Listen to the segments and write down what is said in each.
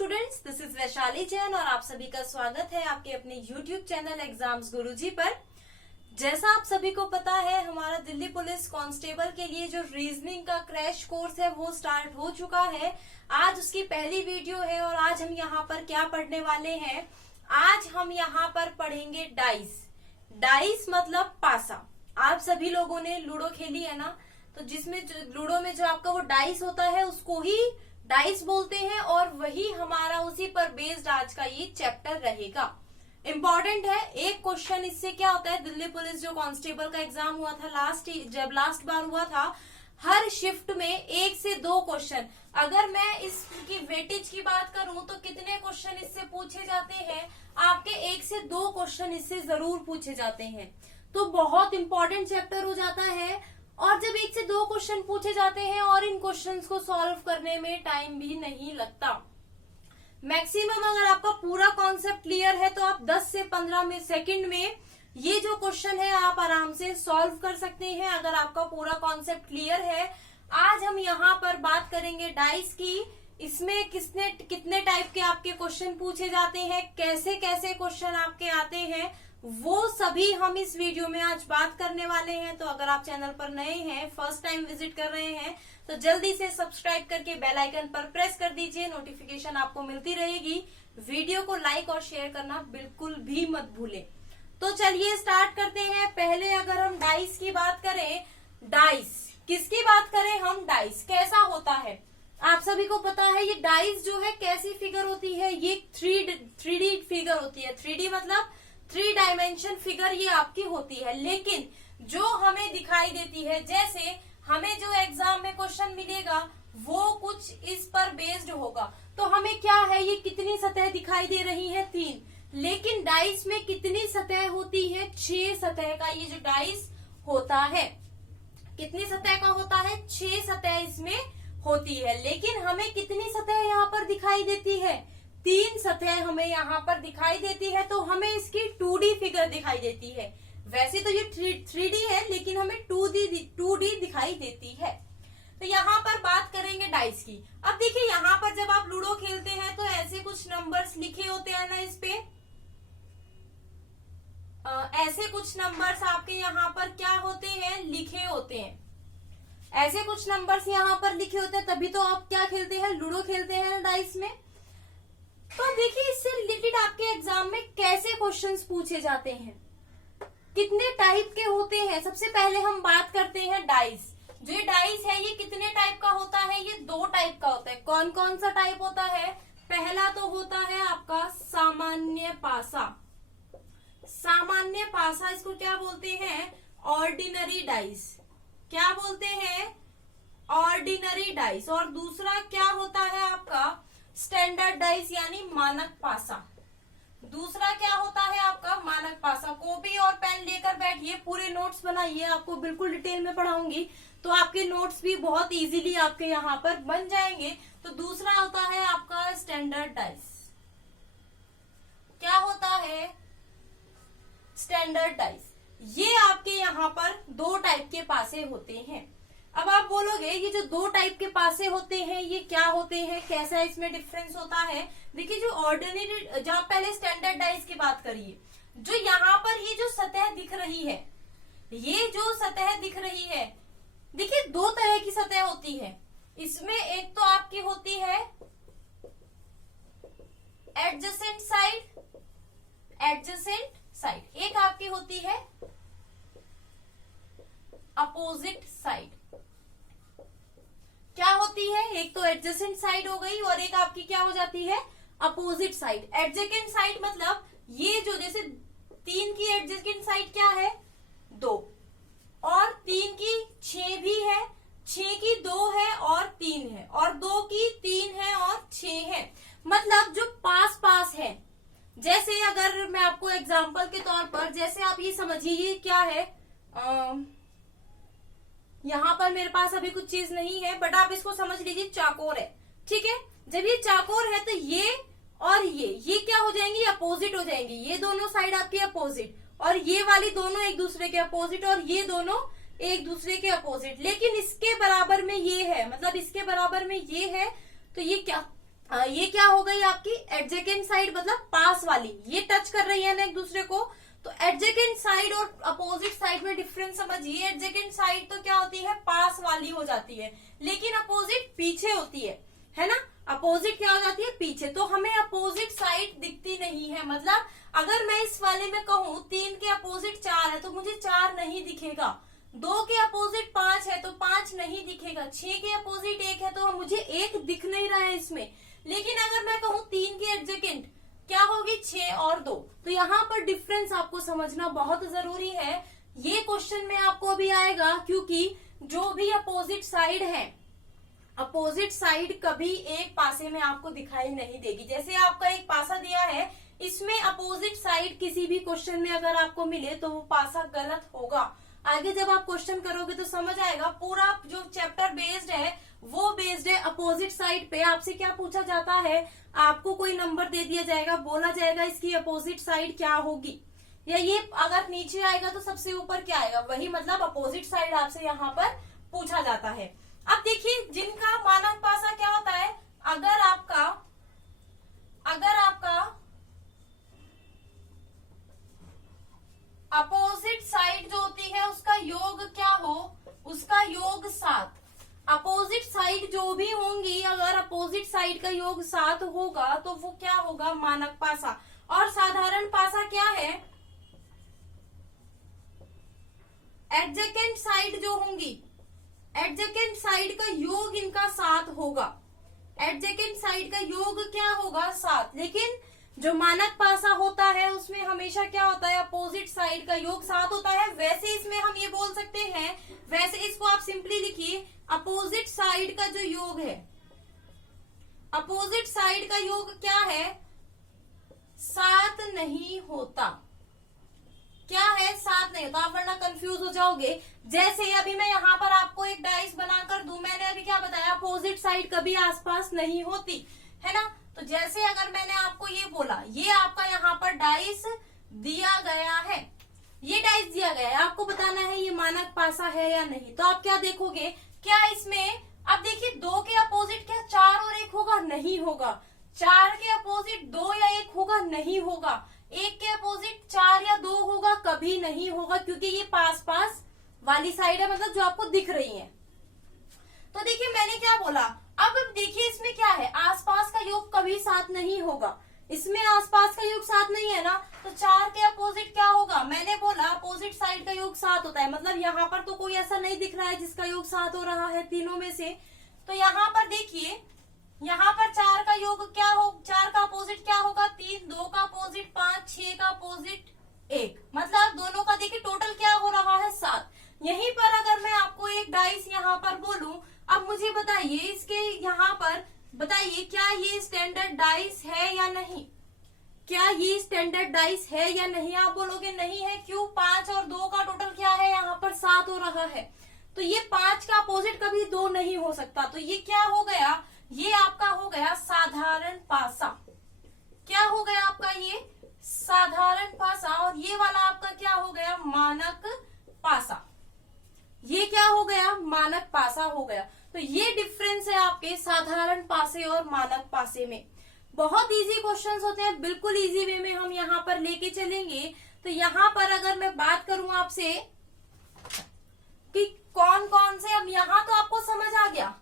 Students, this is Vaishali Jain और आप सभी का स्वागत है आपके अपने यूट्यूब चैनल एग्जाम्स गुरुजी पर। जैसा आप सभी को पता है, हमारा दिल्ली पुलिस कांस्टेबल के लिए जो रीजनिंग का क्रैश कोर्स है वो स्टार्ट हो चुका है। आज उसकी पहली वीडियो है और आज हम यहाँ पर क्या पढ़ने वाले हैं। आज हम यहाँ पर पढ़ेंगे डाइस। डाइस मतलब पासा। आप सभी लोगों ने लूडो खेली है ना, तो जिसमें लूडो में जो आपका वो डाइस होता है उसको ही डाइस बोलते हैं और वही हमारा उसी पर बेस्ड आज का ये चैप्टर रहेगा। इम्पोर्टेंट है। एक क्वेश्चन इससे क्या होता है, दिल्ली पुलिस जो कांस्टेबल का एग्जाम हुआ था जब लास्ट बार हुआ था, हर शिफ्ट में 1 से 2 क्वेश्चन। अगर मैं इसकी वेटेज की बात करूं तो कितने क्वेश्चन इससे पूछे जाते हैं, आपके 1 से 2 क्वेश्चन इससे जरूर पूछे जाते हैं। तो बहुत इंपॉर्टेंट चैप्टर हो जाता है। और जब 1 से 2 क्वेश्चन पूछे जाते हैं और इन क्वेश्चंस को सॉल्व करने में टाइम भी नहीं लगता। मैक्सिमम अगर आपका पूरा कॉन्सेप्ट क्लियर है तो आप 10 से 15 सेकंड में ये जो क्वेश्चन है आप आराम से सॉल्व कर सकते हैं, अगर आपका पूरा कॉन्सेप्ट क्लियर है। आज हम यहाँ पर बात करेंगे डाइस की। इसमें कितने टाइप के आपके क्वेश्चन पूछे जाते हैं, कैसे कैसे क्वेश्चन आपके आते हैं, वो सभी हम इस वीडियो में आज बात करने वाले हैं। तो अगर आप चैनल पर नए हैं, फर्स्ट टाइम विजिट कर रहे हैं, तो जल्दी से सब्सक्राइब करके बेल आइकन पर प्रेस कर दीजिए, नोटिफिकेशन आपको मिलती रहेगी। वीडियो को लाइक और शेयर करना बिल्कुल भी मत भूलें। तो चलिए स्टार्ट करते हैं। पहले अगर हम डाइस की बात करें, डाइस किसकी बात करें हम, डाइस कैसा होता है आप सभी को पता है। ये डाइस जो है कैसी फिगर होती है, ये 3D फिगर होती है। 3D मतलब 3 डायमेंशन फिगर ये आपकी होती है, लेकिन जो हमें दिखाई देती है, जैसे हमें जो एग्जाम में क्वेश्चन मिलेगा वो कुछ इस पर बेस्ड होगा। तो हमें क्या है, ये कितनी सतह दिखाई दे रही है, 3। लेकिन डाइस में कितनी सतह होती है, 6 सतह का ये जो डाइस होता है। कितनी सतह का होता है, 6 सतह इसमें होती है। लेकिन हमें कितनी सतह यहाँ पर दिखाई देती है, 3 सतह हमें यहाँ पर दिखाई देती है। तो हमें इसकी 2D फिगर दिखाई देती है। वैसे तो ये 3D है लेकिन हमें 2D दिखाई देती है। तो यहाँ पर बात करेंगे डाइस की। अब देखिए यहाँ पर जब आप लूडो खेलते हैं तो ऐसे कुछ नंबर्स लिखे होते हैं ना, इस पे ऐसे कुछ नंबर्स आपके यहाँ पर क्या होते हैं, लिखे होते हैं। ऐसे कुछ नंबर्स यहाँ पर लिखे होते हैं, तभी तो आप क्या खेलते हैं, लूडो खेलते हैं ना डाइस में। तो देखिए इससे रिलेटेड आपके एग्जाम में कैसे क्वेश्चंस पूछे जाते हैं, कितने टाइप के होते हैं। सबसे पहले हम बात करते हैं डाइस। जो ये डाइस है ये कितने टाइप का होता है, ये 2 टाइप का होता है। कौन कौन सा टाइप होता है, पहला तो होता है आपका सामान्य पासा। सामान्य पासा इसको क्या बोलते हैं, ऑर्डिनरी डाइस। क्या बोलते हैं, ऑर्डिनरी डाइस। और दूसरा क्या होता है आपका स्टैंडर्ड डाइस यानी मानक पासा। दूसरा क्या होता है आपका मानक पासा। कॉपी और पेन लेकर बैठिए, पूरे नोट्स बनाइए, आपको बिल्कुल डिटेल में पढ़ाऊंगी तो आपके नोट्स भी बहुत इजीली आपके यहाँ पर बन जाएंगे। तो दूसरा होता है आपका स्टैंडर्ड डाइस। क्या होता है, स्टैंडर्ड डाइस। ये आपके यहाँ पर 2 टाइप के पासे होते हैं। अब आप बोलोगे ये जो 2 टाइप के पासे होते हैं ये क्या होते हैं, कैसा इसमें डिफरेंस होता है। देखिए जो ऑर्डिनरी, जब पहले स्टैंडर्ड डाइस की बात करिए, जो यहाँ पर ये जो सतह दिख रही है, ये जो सतह दिख रही है, देखिए 2 तरह की सतह होती है इसमें। एक तो आपकी होती है एडजेसेंट साइड, एडजेसेंट साइड। एक आपकी होती है अपोजिट साइड। क्या होती है, एक तो एडजेसेंट साइड हो गई और एक आपकी क्या हो जाती है, अपोजिट साइड। एडजेसेंट साइड मतलब ये जो, जैसे 3 की एडजेसेंट साइड क्या है, 2, और 3 की 6 भी है, 6 की 2 है और 3 है, और 2 की 3 है और 6 है। मतलब जो पास पास है, जैसे अगर मैं आपको एग्जांपल के तौर पर, जैसे आप ये समझिए क्या है, यहाँ पर मेरे पास अभी कुछ चीज नहीं है बट आप इसको समझ लीजिए, चाकोर है, ठीक है। जब ये चाकोर है तो ये और ये क्या हो जाएंगी, अपोजिट हो जाएंगी। ये दोनों साइड आपकी अपोजिट, और ये वाली दोनों एक दूसरे के अपोजिट, और ये दोनों एक दूसरे के अपोजिट। लेकिन इसके बराबर में ये है, मतलब इसके बराबर में ये है, तो ये क्या ये क्या हो गई आपकी एडजेकेंट साइड, मतलब पास वाली, ये टच कर रही है ना एक दूसरे को। तो एडजेकेंट साइड और अपोजिट साइड में डिफरेंस समझिए। एडजेकेंट साइड तो क्या होती है, पास वाली हो जाती है, लेकिन अपोजिट पीछे होती है ना। अपोजिट क्या हो जाती है, पीछे। तो हमें अपोजिट साइड दिखती नहीं है, मतलब अगर मैं इस वाले में कहूँ 3 के अपोजिट 4 है तो मुझे 4 नहीं दिखेगा, 2 के अपोजिट 5 है तो 5 नहीं दिखेगा, 6 के अपोजिट 1 है तो मुझे 1 दिख नहीं रहा है इसमें। लेकिन अगर मैं कहूँ 3 की एडजेकेंट क्या होगी, 6 और 2, तो यहाँ पर डिफरेंस आपको समझना बहुत जरूरी है। ये क्वेश्चन में आपको भी आएगा, क्योंकि जो भी अपोजिट साइड है, अपोजिट साइड कभी एक पासे में आपको दिखाई नहीं देगी। जैसे आपका एक पासा दिया है, इसमें अपोजिट साइड किसी भी क्वेश्चन में अगर आपको मिले तो वो पासा गलत होगा। आगे जब आप क्वेश्चन करोगे तो समझ आएगा। पूरा जो चैप्टर बेस्ड है वो बेस्ड है अपोजिट साइड पे। आपसे क्या पूछा जाता है, आपको कोई नंबर दे दिया जाएगा, बोला जाएगा इसकी अपोजिट साइड क्या होगी, या ये अगर नीचे आएगा तो सबसे ऊपर क्या आएगा, वही मतलब अपोजिट साइड आपसे यहाँ पर पूछा जाता है। अब देखिए, जिनका मानक पासा क्या होता है, अगर आपका अपोजिट साइड जो होती है उसका योग क्या हो, उसका योग 7। अपोजिट साइड जो भी होंगी, अगर अपोजिट साइड का योग 7 होगा तो वो क्या होगा, मानक पासा। और साधारण पासा क्या है, एडजेकेंट साइड जो होंगी, एडजेकेंट साइड का योग इनका 7 होगा। एडजेकेंट साइड का योग क्या होगा, 7। लेकिन जो मानक पासा होता है उसमें हमेशा क्या होता है, अपोजिट साइड का योग 7 होता है। वैसे इसमें हम ये बोल सकते हैं, वैसे इसको आप सिंपली लिखिए, अपोजिट साइड का जो योग है, अपोजिट साइड का योग क्या है, 7 नहीं होता। क्या है, 7 नहीं होता। आप वरना कंफ्यूज हो जाओगे। जैसे अभी मैं यहाँ पर आपको एक डाइस बनाकर दूं, मैंने अभी क्या बताया, अपोजिट साइड कभी आसपास नहीं होती है ना। तो जैसे अगर मैंने आपको ये बोला, ये आपका यहाँ पर डाइस दिया गया है, ये डाइस दिया गया है, आपको बताना है ये मानक पासा है या नहीं। तो आप क्या देखोगे, क्या इसमें, अब देखिए 2 के अपोजिट क्या 4 और 1 होगा, नहीं होगा। 4 के अपोजिट 2 या 1 होगा, नहीं होगा। 1 के अपोजिट 4 या 2 होगा, कभी नहीं होगा, क्योंकि ये पास पास वाली साइड है, मतलब जो आपको दिख रही है। तो देखिए मैंने क्या बोला, अब देखिए इसमें क्या है, आसपास का योग कभी 7 नहीं होगा, इसमें आसपास का योग 7 नहीं है ना। तो 4 के अपोजिट क्या होगा, मैंने बोला अपोजिट साइड का योग 7 होता है, मतलब यहाँ पर तो कोई ऐसा नहीं दिख रहा है जिसका योग 7 हो रहा है तीनों में से। तो यहाँ पर देखिए, यहाँ पर 4 का योग क्या हो, 4 का अपोजिट क्या होगा, 3, 2 का अपोजिट 5, 6 का अपोजिट 1, मतलब दोनों का देखिए टोटल क्या हो रहा है, 7। यहीं पर अगर मैं आपको एक डाइस यहाँ पर बोलूं, अब मुझे बताइए इसके यहाँ पर बताइए, क्या ये स्टैंडर्ड डाइस है या नहीं, क्या ये स्टैंडर्ड डाइस है या नहीं। आप बोलोगे नहीं है, क्यों, 5 और 2 का टोटल क्या है, यहाँ पर 7 हो रहा है। तो ये 5 का अपोजिट कभी 2 नहीं हो सकता। तो ये क्या हो गया, ये आपका हो गया साधारण पासा। क्या हो गया आपका, ये साधारण पासा। और ये वाला आपका क्या हो गया, मानक पासा। ये क्या हो गया, मानक पासा हो गया। तो ये डिफरेंस है आपके साधारण पासे और मानक पासे में। बहुत इजी क्वेश्चंस होते हैं, बिल्कुल इजी वे में हम यहाँ पर लेके चलेंगे। तो यहाँ पर अगर मैं बात करूं आपसे कि कौन कौन से, अब यहाँ तो आपको समझ आ गया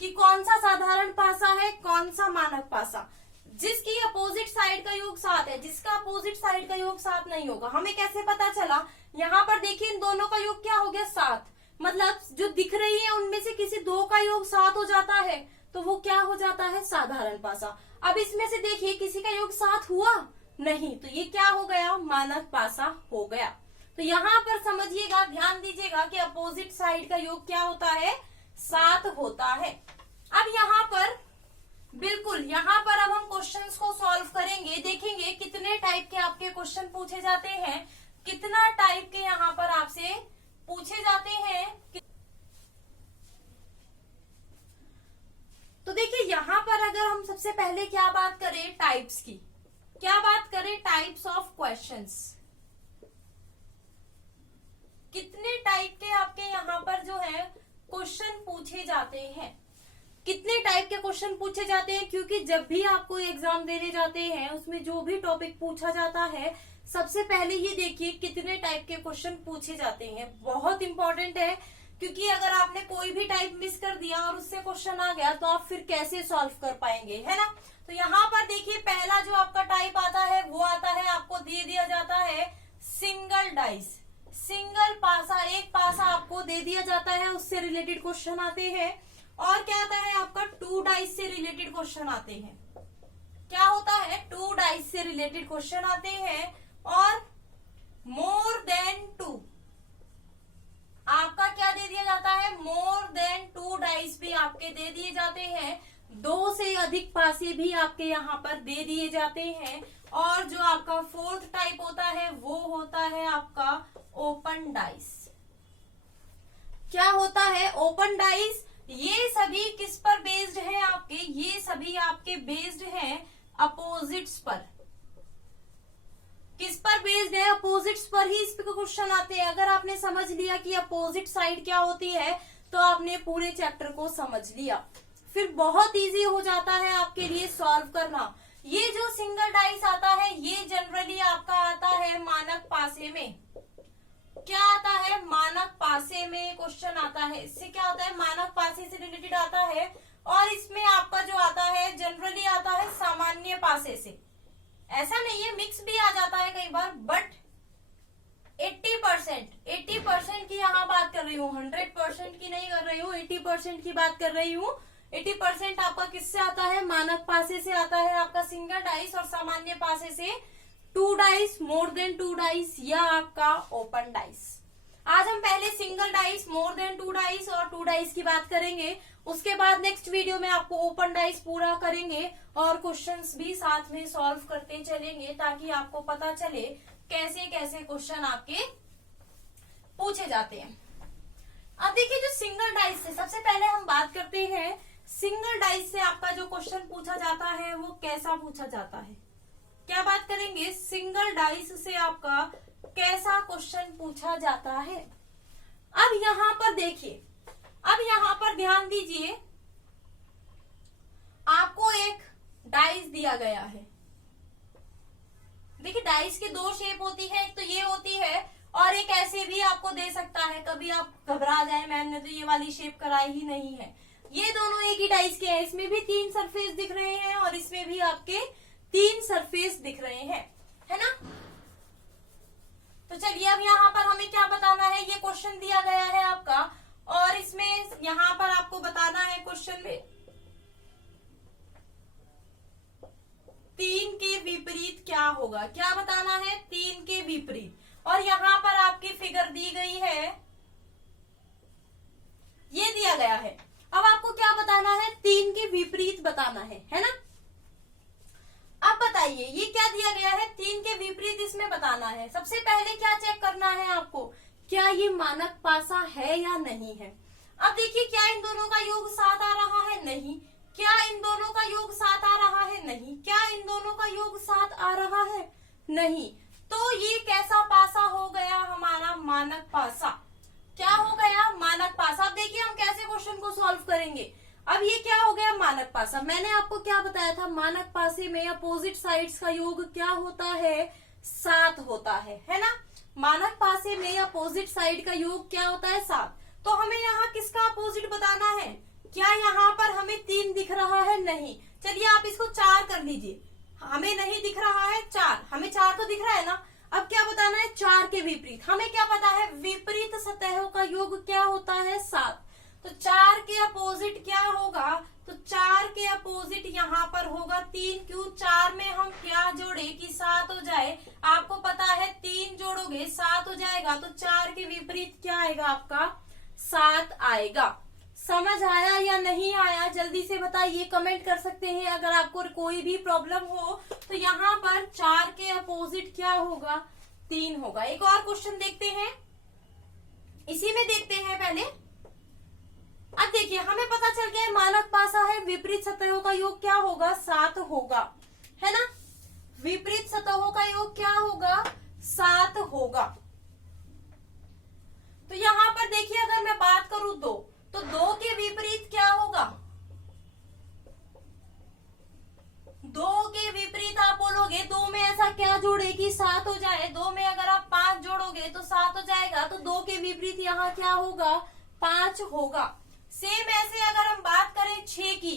कि कौन सा साधारण पासा है, कौन सा मानक पासा। जिसकी अपोजिट साइड का योग 7 है, जिसका अपोजिट साइड का योग 7 नहीं होगा। हमें कैसे पता चला, यहाँ पर देखिए इन दोनों का योग क्या हो गया, 7, मतलब जो दिख रही है उनमें से किसी 2 का योग 7 हो जाता है तो वो क्या हो जाता है, साधारण पासा। अब इसमें से देखिए किसी का योग 7 हुआ नहीं, तो ये क्या हो गया, मानक पासा हो गया। तो यहाँ पर समझिएगा, ध्यान दीजिएगा कि अपोजिट साइड का योग क्या होता है, 7 होता है। अब यहाँ पर बिल्कुल, यहाँ पर अब हम क्वेश्चंस को सॉल्व करेंगे, देखेंगे कितने टाइप के आपके क्वेश्चन पूछे जाते हैं, कितना टाइप के यहाँ पर आपसे पूछे जाते हैं। तो देखिए यहाँ पर अगर हम सबसे पहले क्या बात करें, टाइप्स की, क्या बात करें, टाइप्स ऑफ क्वेश्चंस। कितने टाइप के आपके यहाँ पर जो है क्वेश्चन पूछे जाते हैं। कितने टाइप के क्वेश्चन पूछे जाते हैं, क्योंकि जब भी आपको एग्जाम देने जाते हैं उसमें जो भी टॉपिक पूछा जाता है सबसे पहले ये देखिए कितने टाइप के क्वेश्चन पूछे जाते हैं। बहुत इंपॉर्टेंट है, क्योंकि अगर आपने कोई भी टाइप मिस कर दिया और उससे क्वेश्चन आ गया तो आप फिर कैसे सॉल्व कर पाएंगे, है ना। तो यहाँ पर देखिए पहला जो आपका टाइप आता है वो आता है, आपको दे दिया जाता है सिंगल डाइस। सिंगल पासा, एक पासा आपको दे दिया जाता है, उससे रिलेटेड क्वेश्चन आते हैं। और क्या आता है आपका, टू डाइस से रिलेटेड क्वेश्चन आते हैं। क्या होता है, टू डाइस से रिलेटेड क्वेश्चन आते हैं। और मोर देन टू, आपका क्या दे दिया जाता है, मोर देन टू डाइस भी आपके दे दिए जाते हैं। दो से अधिक पासे भी आपके यहाँ पर दे दिए जाते हैं। और जो आपका फोर्थ टाइप होता है वो होता है आपका ओपन डाइस। क्या होता है, ओपन डाइस। ये सभी किस पर बेस्ड है आपके, ये सभी आपके बेस्ड हैं अपोजिट्स पर। किस पर बेस्ड है, अपोजिट्स पर ही इस पे क्वेश्चन आते हैं। अगर आपने समझ लिया कि अपोजिट साइड क्या होती है तो आपने पूरे चैप्टर को समझ लिया, फिर बहुत इजी हो जाता है आपके लिए सॉल्व करना। ये जो सिंगल डाइस आता है ये जनरली आपका आता है मानक पासे में। क्या आता है, मानक पासे में क्वेश्चन आता है। इससे क्या होता है, मानक पासे से रिलेटेड आता है। और इसमें आपका जो आता है जनरली आता है सामान्य पासे से। ऐसा नहीं है, मिक्स भी आ जाता है कई बार, बट 80% की यहाँ बात कर रही हूँ, 100% की नहीं कर रही हूँ, 80% की बात कर रही हूँ। 80% आपका किससे आता है, मानक पासे से आता है आपका सिंगल डाइस, और सामान्य पासे से two dice, more than two dice, या आपका ओपन डाइस। आज हम पहले single dice, more than two dice और टू डाइस की बात करेंगे। उसके बाद नेक्स्ट वीडियो में आपको ओपन डाइस पूरा करेंगे और क्वेश्चंस भी साथ में सॉल्व करते चलेंगे, ताकि आपको पता चले कैसे कैसे क्वेश्चन आपके पूछे जाते हैं। अब देखिए जो सिंगल डाइस से सबसे पहले हम बात करते हैं, सिंगल डाइस से आपका जो क्वेश्चन पूछा जाता है वो कैसा पूछा जाता है। क्या बात करेंगे, सिंगल डाइस से आपका कैसा क्वेश्चन पूछा जाता है। अब यहाँ पर देखिए, अब यहाँ पर ध्यान दीजिए, आपको एक डाइस दिया गया है। देखिए डाइस की दो शेप होती है, एक तो ये होती है और एक ऐसे भी आपको दे सकता है। कभी आप घबरा जाए, मैंने तो ये वाली शेप कराई ही नहीं है। ये दोनों एक ही डाइस के हैं। इसमें भी 3 सरफेस दिख रहे हैं और इसमें भी आपके 3 सरफेस दिख रहे हैं, है ना। तो चलिए अब यहाँ पर हमें क्या बताना है, ये क्वेश्चन दिया गया है आपका, और इसमें यहाँ पर आपको बताना है क्वेश्चन में 3 के विपरीत क्या होगा। क्या बताना है, 3 के विपरीत। और यहाँ पर आपकी फिगर दी गई है, ये दिया गया है। अब आपको क्या बताना है, 3 के विपरीत बताना है ना। अब बताइए ये क्या दिया गया है, 3 के विपरीत इसमें बताना है। सबसे पहले क्या चेक करना है आपको, क्या ये मानक पासा है या नहीं है। अब देखिए क्या इन दोनों का योग 7 आ रहा है, नहीं। क्या इन दोनों का योग 7 आ रहा है, नहीं। क्या इन दोनों का योग 7 आ रहा है, नहीं। तो ये कैसा पासा हो गया, हमारा मानक पासा। क्या हो गया, मानक पासा। अब देखिए हम कैसे क्वेश्चन को सॉल्व करेंगे। अब ये क्या हो गया, मानक पासा। मैंने आपको क्या बताया था, मानक पासे में अपोजिट साइड्स का योग क्या होता है, 7 होता है ना। मानक पासे में अपोजिट साइड का योग क्या होता है, 7। तो हमें यहाँ किसका अपोजिट बताना है। क्या यहाँ पर हमें 3 दिख रहा है, नहीं। चलिए आप इसको 4 कर लीजिए। हमें नहीं दिख रहा है 4, हमें 4 तो दिख रहा है ना। अब क्या बताना है, 4 के विपरीत। हमें क्या पता है, विपरीत सतहों का योग क्या होता है, 7। तो 4 के अपोजिट क्या होगा, तो 4 के अपोजिट यहाँ पर होगा 3। क्यों, 4 में हम क्या जोड़े कि 7 हो जाए। आपको पता है 3 जोड़ोगे 7 हो जाएगा, तो 4 के विपरीत क्या आएगा आपका, 7 आएगा। समझ आया या नहीं आया, जल्दी से बताइए, कमेंट कर सकते हैं। अगर आपको कोई भी प्रॉब्लम हो तो यहाँ पर 4 के अपोजिट क्या होगा, 3 होगा। एक और क्वेश्चन देखते हैं, इसी में देखते हैं पहले। अब देखिए हमें पता चल गया है मानक पासा है, विपरीत सतहों का योग क्या होगा, 7 होगा, है ना। विपरीत सतहों का योग क्या होगा, 7 होगा। तो यहाँ पर देखिए अगर मैं बात करूं तो 2 के विपरीत क्या होगा, क्या जोड़े कि 7 हो जाए। 2 में अगर आप 5 जोड़ोगे तो 7 हो जाएगा, तो 2 के विपरीत यहाँ क्या होगा, 5 होगा। सेम ऐसे अगर हम बात करें 6 की,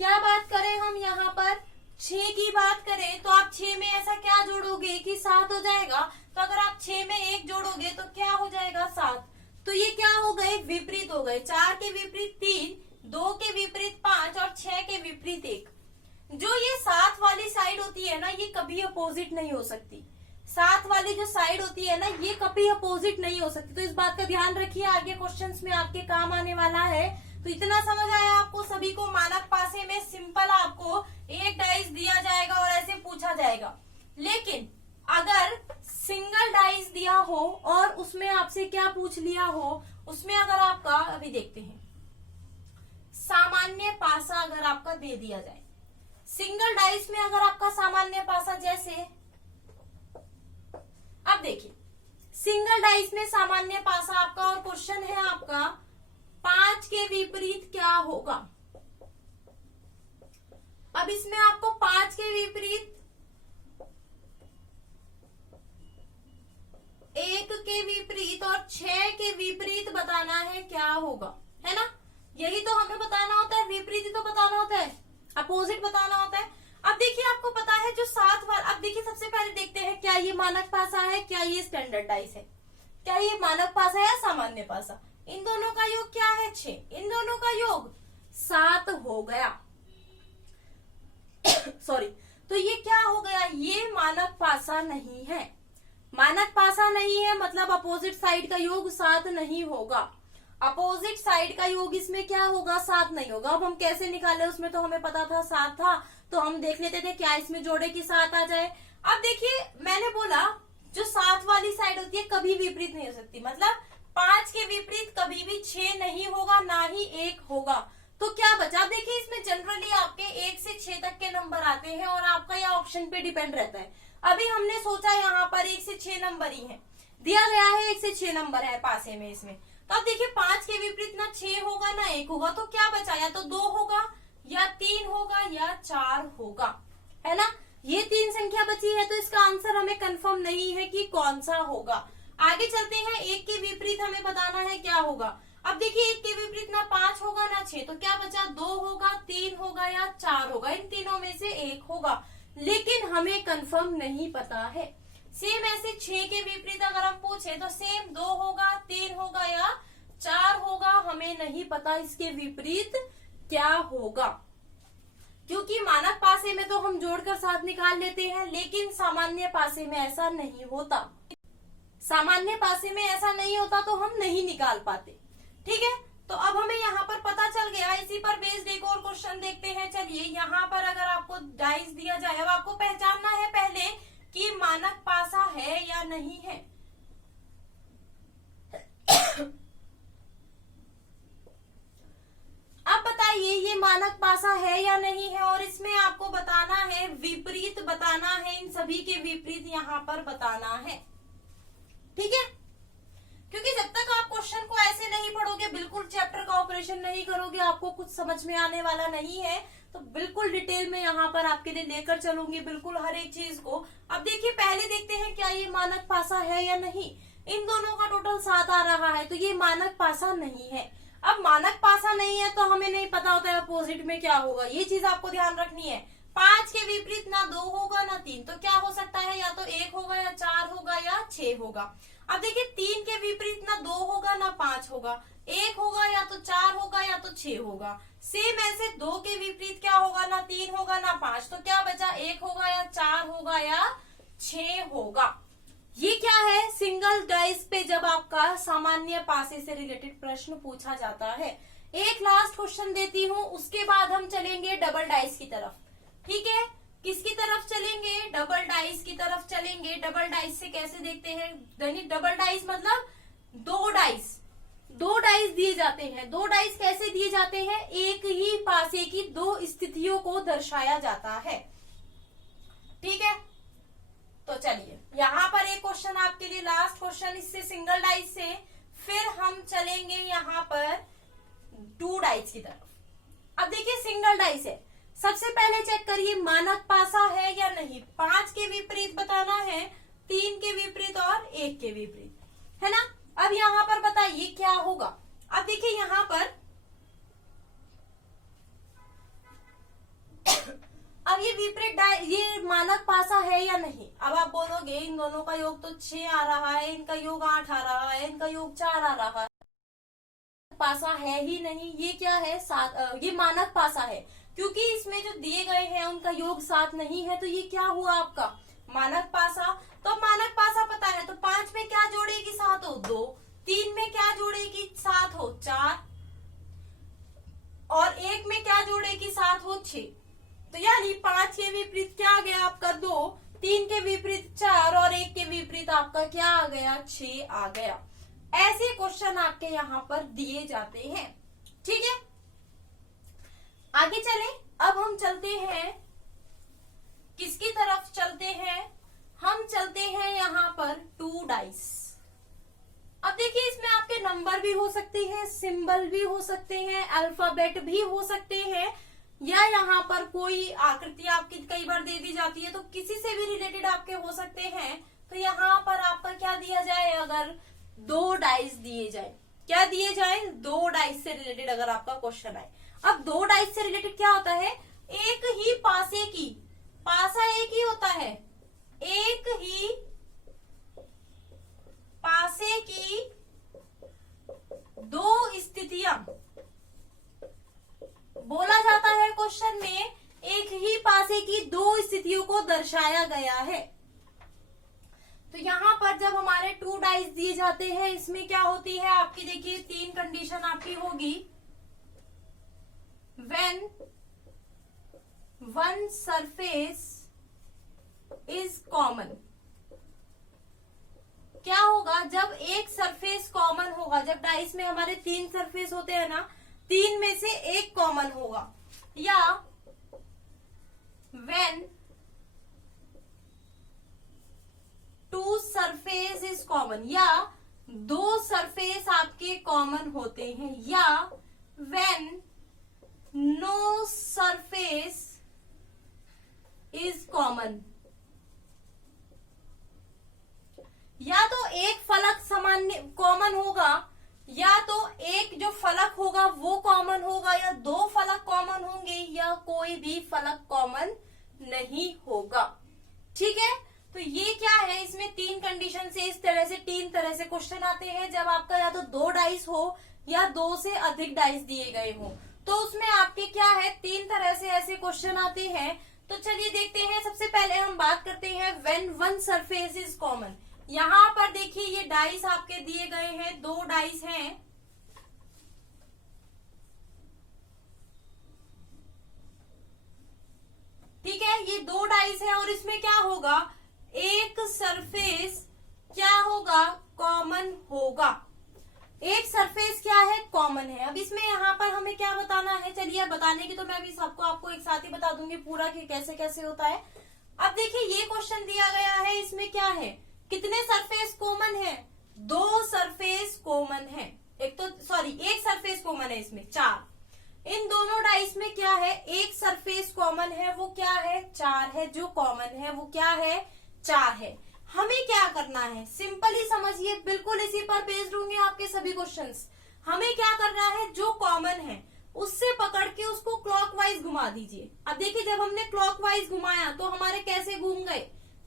क्या बात करें हम यहाँ पर 6 की बात करें, तो आप 6 में ऐसा क्या जोड़ोगे कि 7 हो जाएगा। तो अगर आप 6 में 1 जोड़ोगे तो क्या हो जाएगा, 7। तो ये क्या हो गए, विपरीत हो गए। 4 के विपरीत 3, 2 के विपरीत 5 और 6 के विपरीत 1। जो ये 7 वाली साइड होती है ना, ये कभी अपोजिट नहीं हो सकती। 7 वाली जो साइड होती है ना, ये कभी अपोजिट नहीं हो सकती। तो इस बात का ध्यान रखिए, आगे क्वेश्चंस में आपके काम आने वाला है। तो इतना समझ आया आपको सभी को। मानक पासे में सिंपल आपको एक डाइस दिया जाएगा और ऐसे पूछा जाएगा। लेकिन अगर सिंगल डाइस दिया हो और उसमें आपसे क्या पूछ लिया हो, उसमें अगर आपका, अभी देखते हैं, सामान्य पासा अगर आपका दे दिया जाए, सिंगल डाइस में अगर आपका सामान्य पासा, जैसे अब देखिए सिंगल डाइस में सामान्य पासा आपका, और क्वेश्चन है आपका 5 के विपरीत क्या होगा। अब इसमें आपको 5 के विपरीत 1 के विपरीत और 6 के विपरीत बताना है, क्या होगा, है ना। यही तो हमें बताना होता है, विपरीत ही तो बताना होता है, अपोजिट बताना होता है। अब देखिए आपको पता है जो 7 बार, अब देखिए सबसे पहले देखते हैं क्या ये मानक पासा है, क्या ये स्टैंडर्ड डाइस है, क्या ये मानक पासा है या सामान्य पासा। इन दोनों का योग क्या है, 6, इन दोनों का योग 7 हो गया। सॉरी, तो ये क्या हो गया, ये मानक पासा नहीं है। मानक पासा नहीं है मतलब अपोजिट साइड का योग 7 नहीं होगा। अपोजिट साइड का योग इसमें क्या होगा, 7 नहीं होगा। अब हम कैसे निकाले, उसमें तो हमें पता था 7 था, तो हम देख लेते थे क्या इसमें जोड़े कि 7 आ जाए। अब देखिए मैंने बोला जो 7 वाली साइड होती है कभी विपरीत नहीं हो सकती, मतलब 5 के विपरीत कभी भी 6 नहीं होगा, ना ही 1 होगा। तो क्या बचा, देखिए इसमें जनरली आपके 1 से 6 तक के नंबर आते हैं और आपका यह ऑप्शन पे डिपेंड रहता है। अभी हमने सोचा यहाँ पर 1 से 6 नंबर ही है, दिया गया है 1 से 6 नंबर है पासे में इसमें। तो अब देखिए 5 के विपरीत ना 6 होगा ना 1 होगा, तो क्या बचा, या तो 2 होगा या 3 होगा या 4 होगा, है ना। ये 3 संख्या बची है, तो इसका आंसर हमें कंफर्म नहीं है कि कौन सा होगा। आगे चलते हैं, 1 के विपरीत हमें बताना है क्या होगा। अब देखिए 1 के विपरीत ना 5 होगा ना 6, तो क्या बचा, 2 होगा, 3 होगा या 4 होगा, इन तीनों में से 1 होगा, लेकिन हमें कंफर्म नहीं पता है। सेम ऐसे 6 के विपरीत अगर हम पूछे तो सेम 2 होगा, 3 होगा या 4 होगा, हमें नहीं पता इसके विपरीत क्या होगा। क्योंकि मानक पासे में तो हम जोड़कर 7 निकाल लेते हैं, लेकिन सामान्य पासे में ऐसा नहीं होता। सामान्य पासे में ऐसा नहीं होता तो हम नहीं निकाल पाते, ठीक है। तो अब हमें यहाँ पर पता चल गया। इसी पर बेस्ड एक और क्वेश्चन देखते हैं। चलिए यहाँ पर अगर आपको डाइस दिया जाए, अब आपको पहचानना है पहले कि मानक पासा है या नहीं है। अब बताइए ये मानक पासा है या नहीं है, और इसमें आपको बताना है विपरीत बताना है, इन सभी के विपरीत यहाँ पर बताना है, ठीक है। क्योंकि जब तक आप क्वेश्चन को ऐसे नहीं पढ़ोगे, बिल्कुल चैप्टर का ऑपरेशन नहीं करोगे, आपको कुछ समझ में आने वाला नहीं है। तो बिल्कुल डिटेल में यहाँ पर आपके लिए लेकर चलूंगी, बिल्कुल हर एक चीज को। अब देखिए पहले देखते हैं क्या ये मानक पासा है या नहीं। इन दोनों का टोटल 7 आ रहा है, तो ये मानक पासा नहीं है। अब मानक पासा नहीं है तो हमें नहीं पता होता है अपोजिट में क्या होगा, ये चीज आपको ध्यान रखनी है। 5 के विपरीत ना 2 होगा ना 3, तो क्या हो सकता है, या तो 1 होगा या 4 होगा या 6 होगा। अब देखिए 3 के विपरीत ना 2 होगा ना 5 होगा, 1 होगा या तो 4 होगा या तो 6 होगा। सेम ऐसे 2 के विपरीत क्या होगा, ना 3 होगा ना 5, तो क्या बचा, 1 होगा या 4 होगा या 6 होगा। ये क्या है, सिंगल डाइस पे जब आपका सामान्य पासे से रिलेटेड प्रश्न पूछा जाता है। एक लास्ट क्वेश्चन देती हूँ, उसके बाद हम चलेंगे डबल डाइस की तरफ, ठीक है। किसकी तरफ चलेंगे, डबल डाइस की तरफ चलेंगे। डबल डाइस से कैसे देखते हैं, डबल डाइस मतलब 2 डाइस दिए जाते हैं। 2 डाइस कैसे दिए जाते हैं, एक ही पासे की 2 स्थितियों को दर्शाया जाता है, ठीक है। तो चलिए यहाँ पर एक क्वेश्चन आपके लिए, लास्ट क्वेश्चन इससे सिंगल डाइस से, फिर हम चलेंगे यहाँ पर 2 डाइस की तरफ। अब देखिए सिंगल डाइस है, सबसे पहले चेक करिए मानक पासा है या नहीं। 5 के विपरीत बताना है, 3 के विपरीत और 1 के विपरीत, है ना। अब यहाँ पर बताइए क्या होगा। अब देखिए यहाँ पर अब ये विपरीत ये मानक पासा है या नहीं। अब आप बोलोगे इन दोनों का योग तो 6 आ रहा है, इनका योग 8 आ रहा है, इनका योग 4 आ रहा है, पासा है ही नहीं। ये क्या है, 7, ये मानक पासा है, क्योंकि इसमें जो दिए गए हैं उनका योग 7 नहीं है, तो ये क्या हुआ आपका मानक पासा। तो मानक पासा पता है, तो 5 में क्या जोड़ेगी 7 हो 2, 3 में क्या जोड़ेगी 7 हो 4, और 1 में क्या जोड़ेगी 7 हो 6। तो यानी 5 के विपरीत क्या आ गया आपका 2, 3 के विपरीत 4 और 1 के विपरीत आपका क्या आ गया 6 आ गया। ऐसे क्वेश्चन आपके यहाँ पर दिए जाते हैं, ठीक है। आगे चलें, अब हम चलते हैं किसकी तरफ चलते हैं, हम चलते हैं यहाँ पर 2 डाइस। अब देखिए इसमें आपके नंबर भी हो सकते हैं, सिंबल भी हो सकते हैं, अल्फाबेट भी हो सकते हैं, या यहाँ पर कोई आकृति आपकी कई बार दे दी जाती है, तो किसी से भी रिलेटेड आपके हो सकते हैं। तो यहाँ पर आपका क्या दिया जाए, अगर 2 डाइस दिए जाए, क्या दिए जाए 2 डाइस से रिलेटेड अगर आपका क्वेश्चन आए। अब 2 डाइस से रिलेटेड क्या होता है, एक ही पासे की, पासा एक ही होता है, एक ही पासे की 2 स्थितियां बोला जाता है। क्वेश्चन में एक ही पासे की 2 स्थितियों को दर्शाया गया है। तो यहाँ पर जब हमारे 2 डाइस दिए जाते हैं, इसमें क्या होती है आपकी, देखिए 3 कंडीशन आपकी होगी। When one surface is common, क्या होगा जब एक सरफेस कॉमन होगा, जब डाइस में हमारे 3 सरफेस होते हैं ना, 3 में से एक कॉमन होगा, या when 2 सरफेस इज कॉमन, या 2 सरफेस आपके कॉमन होते हैं, या when no surface is common, या तो एक फलक सामान्य कॉमन होगा, या तो एक जो फलक होगा वो कॉमन होगा, या 2 फलक कॉमन होंगे, या कोई भी फलक कॉमन नहीं होगा, ठीक है। तो ये क्या है, इसमें 3 कंडीशन से इस तरह से 3 तरह से क्वेश्चन आते हैं, जब आपका या तो 2 डाइस हो या 2 से अधिक डाइस दिए गए हो, तो उसमें आपके क्या है 3 तरह से ऐसे क्वेश्चन आते हैं। तो चलिए देखते हैं, सबसे पहले हम बात करते हैं when one surface is common. यहाँ पर देखिए ये डाइस आपके दिए गए हैं, 2 डाइस हैं, ठीक है, ये 2 डाइस है, और इसमें क्या होगा, एक सरफेस क्या होगा कॉमन होगा, एक सरफेस क्या है कॉमन है। अब इसमें यहाँ पर हमें क्या बताना है, चलिए बताने की तो मैं अभी सबको आपको एक साथ ही बता दूंगी पूरा कि कैसे कैसे होता है। अब देखिए ये क्वेश्चन दिया गया है, इसमें क्या है, कितने सरफेस कॉमन है, 2 सरफेस कॉमन है, एक सरफेस कॉमन है, इसमें 4। इन दोनों डाइस में क्या है, एक सरफेस कॉमन है, वो क्या है 4 है, जो कॉमन है वो क्या है 4 है। हमें क्या करना है, सिंपली समझिए, बिल्कुल इसी पर बेस्ड होंगे आपके सभी क्वेश्चंस। हमें क्या करना है, जो कॉमन है उससे पकड़ के उसको क्लॉकवाइज घुमा दीजिए। अब देखिए जब हमने क्लॉकवाइज घुमाया तो हमारे कैसे घूम गए,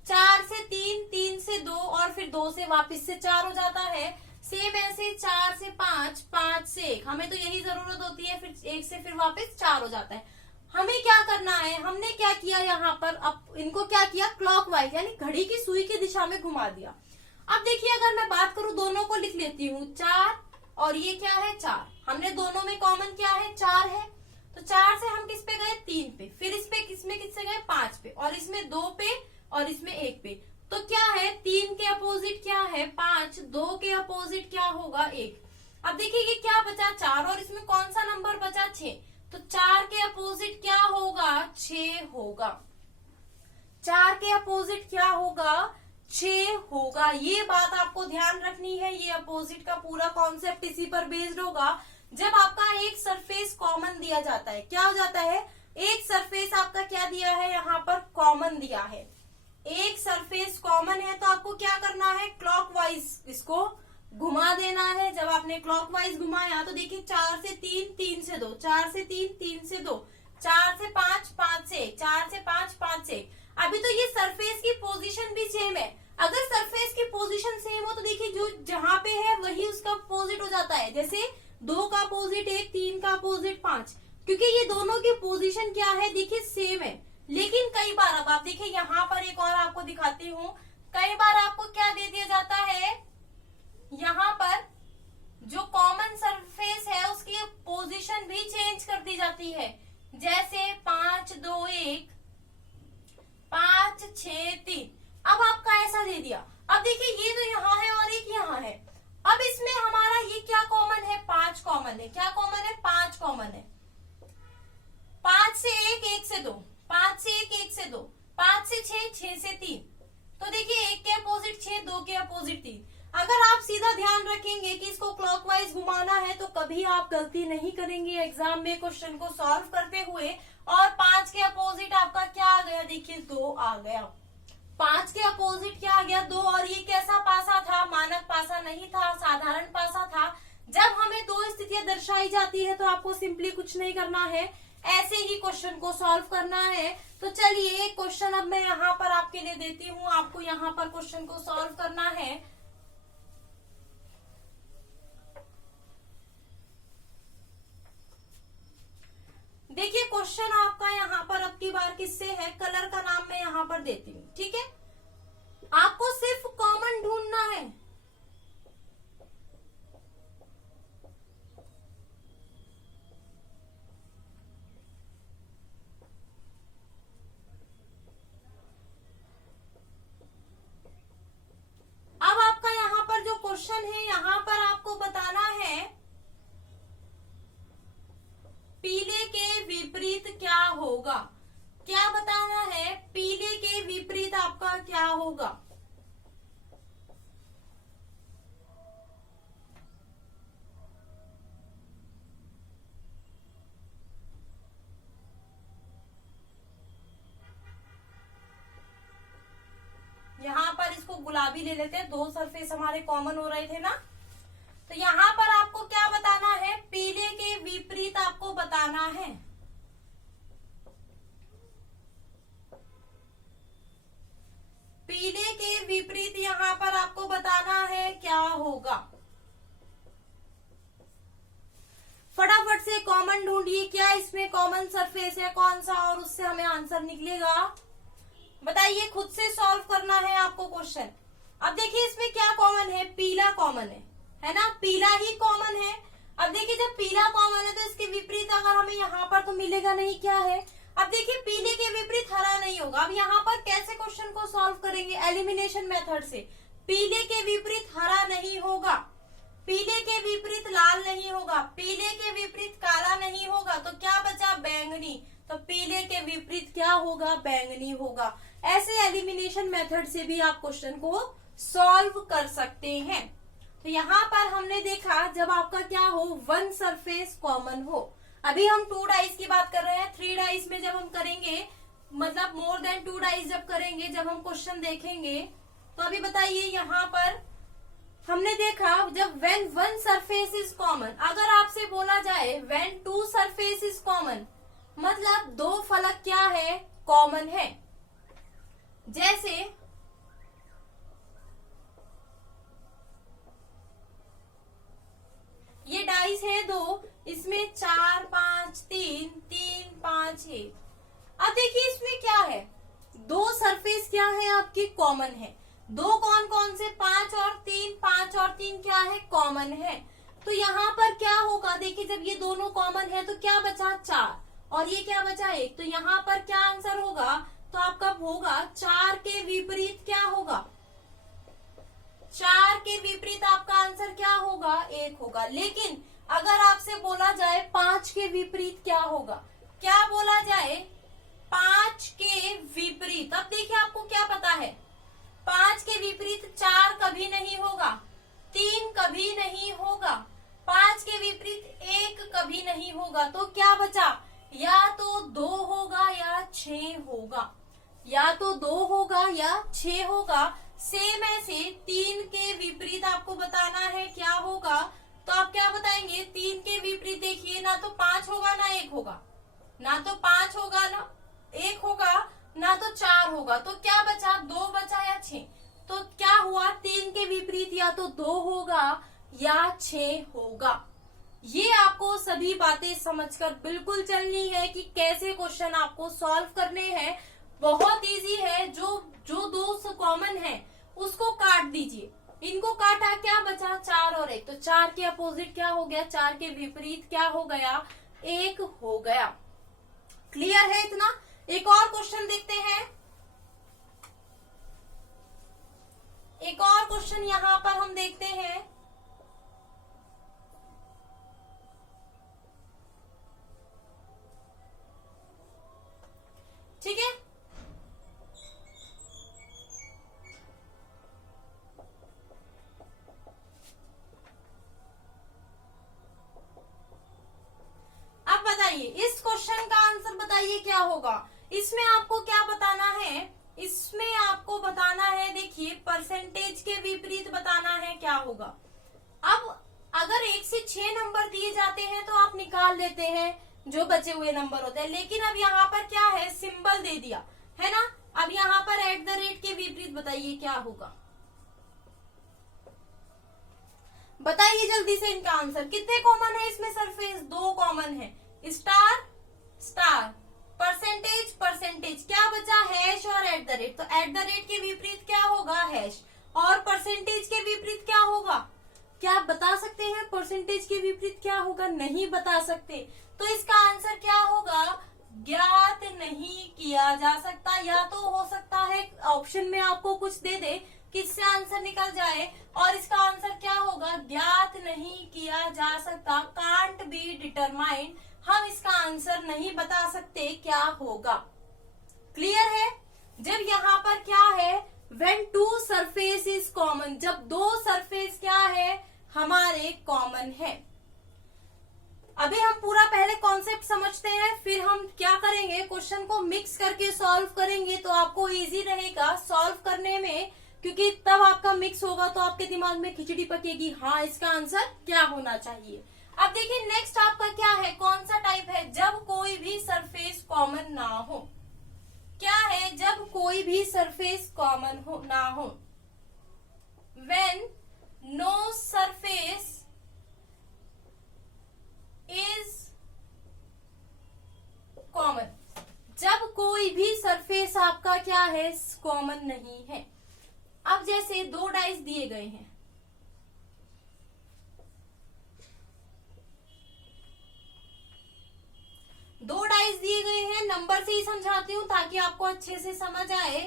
4 से 3, 3 से 2 और फिर 2 से वापस से 4 हो जाता है। सेम ऐसे 4 से 5, 5 से 1, हमें तो यही जरूरत होती है, फिर 1 से फिर वापस 4 हो जाता है। हमें क्या करना है, हमने क्या किया यहाँ पर, अब इनको क्या किया क्लॉकवाइज यानी घड़ी की सुई की दिशा में घुमा दिया। अब देखिए अगर मैं बात करूं, दोनों को लिख लेती हूँ, 4 और ये क्या है 4, हमने दोनों में कॉमन क्या है 4 है, तो 4 से हम किस पे गए 3 पे, फिर इस पे किसमें किससे गए 5 पे, और इसमें 2 पे और इसमें 1 पे। तो क्या है 3 के अपोजिट क्या है 5, 2 के अपोजिट क्या होगा 1। अब देखिए ये क्या बचा 4, और इसमें कौन सा नंबर बचा 6, तो 4 के अपोजिट क्या होगा 6 होगा, 4 के अपोजिट क्या होगा 6 होगा। ये बात आपको ध्यान रखनी है, ये अपोजिट का पूरा कॉन्सेप्ट इसी पर बेस्ड होगा। जब आपका एक सरफेस कॉमन दिया जाता है, क्या हो जाता है, एक सरफेस आपका क्या दिया है, यहाँ पर कॉमन दिया है, एक सरफेस कॉमन है, तो आपको क्या करना है, क्लॉकवाइज इसको घुमा देना है। जब आपने क्लॉकवाइज घुमाया तो देखिए 4 से 3, 3 से 2, 4 से 3, 3 से 2, 4 से 5, 5 से 1, 4 से 5, 5 से 1। अभी तो ये सरफेस की पोजीशन भी सेम है। अगर सरफेस की पोजीशन सेम हो तो देखिए जो जहां पे है वही उसका अपोजिट हो जाता है। जैसे 2 का अपोजिट 1, 3 का अपोजिट 5, क्योंकि ये दोनों की पोजीशन क्या है, देखिए सेम है। लेकिन कई बार, अब आप देखिए यहाँ पर एक और आपको दिखाती हूँ, कई बार आपको क्या दे दिया जाता है, यहाँ पर जो कॉमन सरफेस है उसकी पोजीशन भी चेंज कर दी जाती है। जैसे 5, 2, 1, 5, 6, 3। अब आपका ऐसा दे दिया। अब देखिए ये तो यहाँ है और एक यहाँ है। अब इसमें हमारा ये क्या कॉमन है, 5 कॉमन है। क्या कॉमन है, 5 कॉमन है। 5 से 1, 1 से 2, 5 से 1, 1 से 2, 5 से 6, 6 से 3। तो देखिए 1 के अपोजिट 6, 2 के अपोजिट 3। अगर आप सीधा ध्यान रखेंगे कि इसको क्लॉकवाइज घुमाना है तो कभी आप गलती नहीं करेंगे एग्जाम में क्वेश्चन को सॉल्व करते हुए। और 5 के अपोजिट आपका क्या आ गया, देखिए 2 आ गया। 5 के अपोजिट क्या आ गया, 2। और ये कैसा पासा था, मानक पासा नहीं था, साधारण पासा था। जब हमें 2 स्थितियां दर्शाई जाती है तो आपको सिंपली कुछ नहीं करना है, ऐसे ही क्वेश्चन को सॉल्व करना है। तो चलिए एक क्वेश्चन अब मैं यहाँ पर आपके लिए देती हूँ, आपको यहाँ पर क्वेश्चन को सॉल्व करना है। देखिए क्वेश्चन आपका यहाँ पर अब की बार किससे है, कलर का नाम मैं यहाँ पर देती हूँ, ठीक है। आपको सिर्फ कॉमन ढूंढना है। अब आपका यहाँ पर जो क्वेश्चन है, यहाँ पर आपको बताना है पीले के विपरीत क्या होगा। क्या बताना है, पीले के विपरीत आपका क्या होगा। यहाँ पर इसको गुलाबी ले लेते हैं, 2 सरफेस हमारे कॉमन हो रहे थे ना। तो यहाँ पर आपको क्या बताना है, पीले के विपरीत आपको बताना है। पीले के विपरीत यहाँ पर आपको बताना है क्या होगा। फटाफट से कॉमन ढूंढिए, क्या इसमें कॉमन सरफेस है कौन सा, और उससे हमें आंसर निकलेगा। बताइए, खुद से सॉल्व करना है आपको क्वेश्चन। अब देखिए इसमें क्या कॉमन है, पीला कॉमन है ना, पीला ही कॉमन है। अब देखिए जब पीला कॉमन है तो इसके विपरीत अगर हमें यहाँ पर तो मिलेगा नहीं, क्या है। अब देखिए पीले के विपरीत हरा नहीं होगा। अब यहाँ पर कैसे क्वेश्चन को सॉल्व करेंगे, एलिमिनेशन मेथड से। पीले के विपरीत हरा नहीं होगा, पीले के विपरीत लाल नहीं होगा, पीले के विपरीत काला नहीं होगा, तो क्या बचा, बैंगनी। तो पीले के विपरीत क्या होगा, बैंगनी होगा। ऐसे एलिमिनेशन मेथड से भी आप क्वेश्चन को सॉल्व कर सकते हैं। तो यहाँ पर हमने देखा जब आपका क्या हो, 1 सरफेस कॉमन हो। अभी हम 2 डाइस की बात कर रहे हैं। 3 डाइस में जब हम करेंगे, मतलब मोर देन 2 डाइस जब करेंगे, जब हम क्वेश्चन देखेंगे, तो अभी बताइए यहाँ पर हमने देखा जब when 1 surface is common, अगर आपसे बोला जाए when 2 surface is common, मतलब 2 फलक क्या है, कॉमन है। जैसे ये डाइस है 2, इसमें 4, 5, 3, 3, 5, 1। अब देखिए इसमें क्या है, 2 सरफेस क्या है आपकी, कॉमन है। 2 कौन कौन से, 5 और 3, 5 और 3 क्या है, कॉमन है। तो यहाँ पर क्या होगा, देखिए जब ये दोनों कॉमन है तो क्या बचा, 4, और ये क्या बचा, 1। तो यहाँ पर क्या आंसर होगा, तो आपका होगा 4 के विपरीत क्या होगा, 4 के विपरीत आपका आंसर क्या होगा, 1 होगा। लेकिन अगर आपसे बोला जाए 5 के विपरीत क्या होगा, क्या बोला जाए, 5 के विपरीत। अब देखिए आपको क्या पता है, 5 के विपरीत 4 कभी नहीं होगा, 3 कभी नहीं होगा, 5 के विपरीत 1 कभी नहीं होगा। तो क्या बचा, या तो 2 होगा या 6 होगा, या तो 2 होगा या 6 होगा। सेम ऐसे 3 के विपरीत आपको बताना है क्या होगा, तो आप क्या बताएंगे? 3 के विपरीत देखिए, ना तो 5 होगा ना 1 होगा, ना तो 5 होगा ना 1 होगा, ना तो 4 होगा, तो क्या बचा? 2 बचा या 6। तो क्या हुआ? 3 के विपरीत या तो 2 होगा या 6 होगा। ये आपको सभी बातें समझकर बिल्कुल चलनी है कि कैसे क्वेश्चन आपको सॉल्व करने हैं। बहुत इजी है। जो जो दो कॉमन है उसको काट दीजिए। इनको काटा, क्या बचा? 4 और 1। तो 4 के अपोजिट क्या हो गया? 4 के विपरीत क्या हो गया? 1 हो गया। क्लियर है इतना? एक और क्वेश्चन देखते हैं। एक और क्वेश्चन यहां पर हम देखते हैं। ठीक है, अब बताइए इस क्वेश्चन का आंसर बताइए क्या होगा। इसमें आपको क्या बताना है? इसमें आपको बताना है, देखिए परसेंटेज के विपरीत बताना है क्या होगा। अब अगर 1 से 6 नंबर दिए जाते हैं तो आप निकाल लेते हैं जो बचे हुए नंबर होते हैं, लेकिन अब यहाँ पर क्या है? सिंबल दे दिया है ना। अब यहाँ पर @ के विपरीत बताइए क्या होगा। बताइए जल्दी से इनका आंसर। कितने कॉमन है इसमें? सरफेस 2 कॉमन है, स्टार स्टार, परसेंटेज परसेंटेज, क्या बचा? हैश और @ तो @ के विपरीत क्या होगा? हैश। और परसेंटेज के विपरीत क्या होगा? क्या आप बता सकते हैं परसेंटेज के विपरीत क्या होगा? नहीं बता सकते। तो इसका आंसर क्या होगा? ज्ञात नहीं किया जा सकता। या तो हो सकता है ऑप्शन में आपको कुछ दे दे किससे आंसर निकल जाए, और इसका आंसर क्या होगा? ज्ञात नहीं किया जा सकता, कांट बी डिटरमाइंड। हम इसका आंसर नहीं बता सकते क्या होगा। क्लियर है? जब यहाँ पर क्या है? when 2 सरफेस इज कॉमन, जब 2 सरफेस क्या है? हमारे कॉमन है। अभी हम पूरा पहले कॉन्सेप्ट समझते हैं, फिर हम क्या करेंगे? क्वेश्चन को मिक्स करके सॉल्व करेंगे, तो आपको इजी रहेगा सॉल्व करने में, क्योंकि तब आपका मिक्स होगा तो आपके दिमाग में खिचड़ी पकेगी। हाँ, इसका आंसर क्या होना चाहिए। अब देखिए नेक्स्ट आपका क्या है? कौन सा टाइप है? जब कोई भी सरफेस कॉमन ना हो। क्या है? जब कोई भी सरफेस कॉमन हो ना हो। when no surface is common, जब कोई भी सरफेस आपका क्या है? कॉमन नहीं है। अब जैसे 2 डाइस दिए गए हैं, नंबर से ही समझाती हूँ ताकि आपको अच्छे से समझ आए।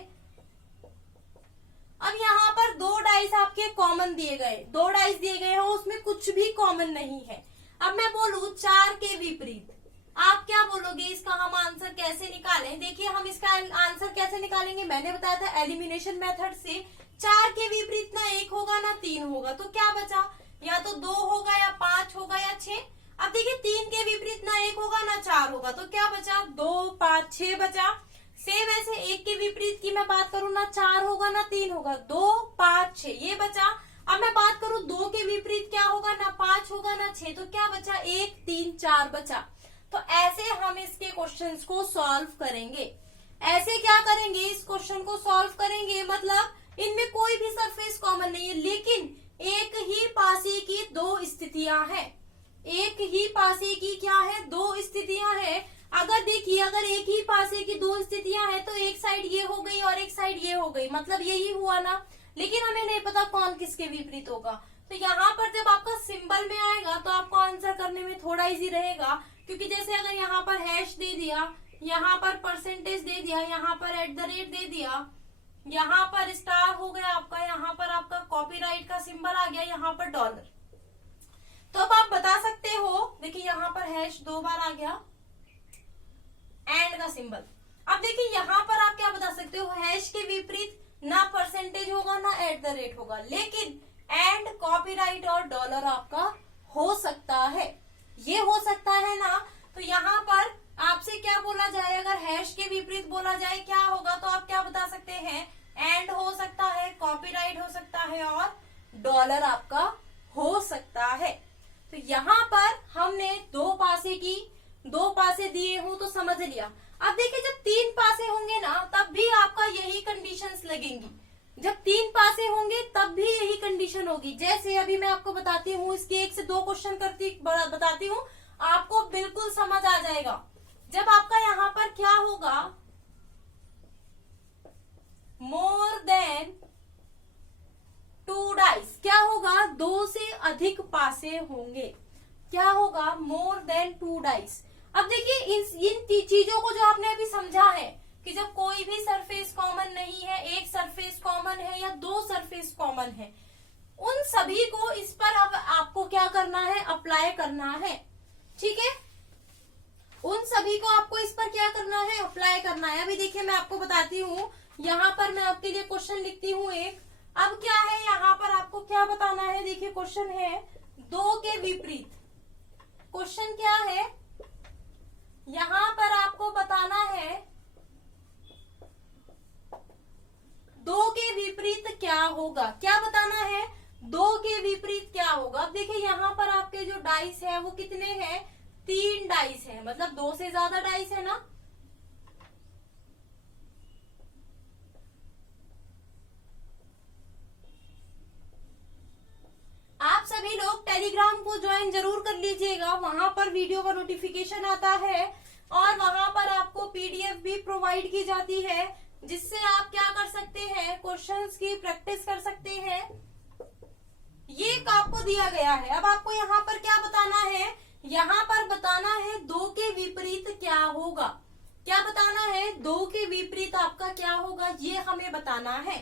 अब यहाँ पर 2 डाइस आपके कॉमन दिए गए, 2 डाइस दिए गए हैं, उसमें कुछ भी कॉमन नहीं है। अब मैं बोलूं 4 के विपरीत, आप क्या बोलोगे? इसका हम आंसर कैसे निकालें? देखिए हम इसका आंसर कैसे निकालेंगे, मैंने बताया था एलिमिनेशन मेथड से। 4 के विपरीत ना 1 होगा ना 3 होगा, तो क्या बचा? या तो 2 होगा या 5 होगा या 6। अब देखिए 3 के विपरीत ना 1 होगा ना 4 होगा, तो क्या बचा? 2 5 6 बचा। सेम ऐसे 1 के विपरीत की मैं बात करूं, ना 4 होगा ना 3 होगा, 2 5 6 ये बचा। अब मैं बात करूं 2 के विपरीत क्या होगा, ना 5 होगा ना 6, तो क्या बचा? 1 3 4 बचा। तो ऐसे हम इसके क्वेश्चंस को सॉल्व करेंगे। ऐसे क्या करेंगे? इस क्वेश्चन को सॉल्व करेंगे, मतलब इनमें कोई भी सरफेस कॉमन नहीं है, लेकिन एक ही पासी की 2 स्थितियां हैं। एक ही पासे की क्या है? 2 स्थितियां हैं। अगर देखिए अगर एक ही पासे की 2 स्थितियां हैं तो एक साइड ये हो गई और एक साइड ये हो गई, मतलब यही हुआ ना। लेकिन हमें नहीं पता कौन किसके विपरीत होगा। तो यहाँ पर जब आपका सिंबल में आएगा तो आपको आंसर करने में थोड़ा इजी रहेगा, क्योंकि जैसे अगर यहाँ पर हैश दे दिया, यहाँ पर परसेंटेज दे दिया, यहाँ पर @ दे दिया, यहाँ पर स्टार हो गया आपका, यहाँ पर आपका कॉपीराइट का सिंबल आ गया, यहाँ पर $, तो अब आप बता सकते हो। देखिए यहाँ पर हैश 2 बार आ गया, एंड का सिंबल। अब देखिए यहाँ पर आप क्या बता सकते हो? हैश के विपरीत ना परसेंटेज होगा ना @ होगा, लेकिन एंड कॉपीराइट और $, आपका हो सकता है। ये हो सकता है ना। तो यहाँ पर आपसे क्या बोला जाए, अगर हैश के विपरीत बोला जाए क्या होगा, तो आप क्या बता सकते हैं, एंड हो सकता है, कॉपीराइट हो सकता है और डॉलर आपका हो सकता है। तो यहाँ पर हमने दो पासे दिए हूं तो समझ लिया। अब देखिए जब 3 पासे होंगे ना तब भी आपका यही कंडीशंस लगेंगी, जब 3 पासे होंगे तब भी यही कंडीशन होगी। जैसे अभी मैं आपको बताती हूँ, इसके 1 से 2 क्वेश्चन बताती हूँ, आपको बिल्कुल समझ आ जाएगा। जब आपका यहाँ पर क्या होगा, मोर देन 2 डाइस, क्या होगा, 2 से अधिक पासे होंगे, क्या होगा, मोर देन 2 डाइस। अब देखिए इन चीजों को जो आपने अभी समझा है कि जब कोई भी सरफेस कॉमन नहीं है, एक सरफेस कॉमन है या 2 सरफेस कॉमन है, उन सभी को इस पर अब आपको क्या करना है, अप्लाई करना है। ठीक है, उन सभी को आपको इस पर क्या करना है, अप्लाई करना है। अभी देखिए मैं आपको बताती हूँ, यहाँ पर मैं आपके लिए क्वेश्चन लिखती हूँ एक। अब क्या है, यहाँ पर आपको क्या बताना है, देखिए क्वेश्चन है 2 के विपरीत। क्वेश्चन क्या है, यहाँ पर आपको बताना है 2 के विपरीत क्या होगा, क्या बताना है, 2 के विपरीत क्या होगा। अब देखिए यहाँ पर आपके जो डाइस है वो कितने हैं, 3 डाइस है, मतलब 2 से ज्यादा डाइस है ना। आप सभी लोग टेलीग्राम को ज्वाइन जरूर कर लीजिएगा, वहां पर वीडियो का नोटिफिकेशन आता है और वहां पर आपको पीडीएफ भी प्रोवाइड की जाती है, जिससे आप क्या कर सकते हैं, क्वेश्चंस की प्रैक्टिस कर सकते हैं। ये आपको दिया गया है। अब आपको यहाँ पर क्या बताना है, यहाँ पर बताना है 2 के विपरीत क्या होगा, क्या बताना है, 2 के विपरीत आपका क्या होगा, ये हमें बताना है।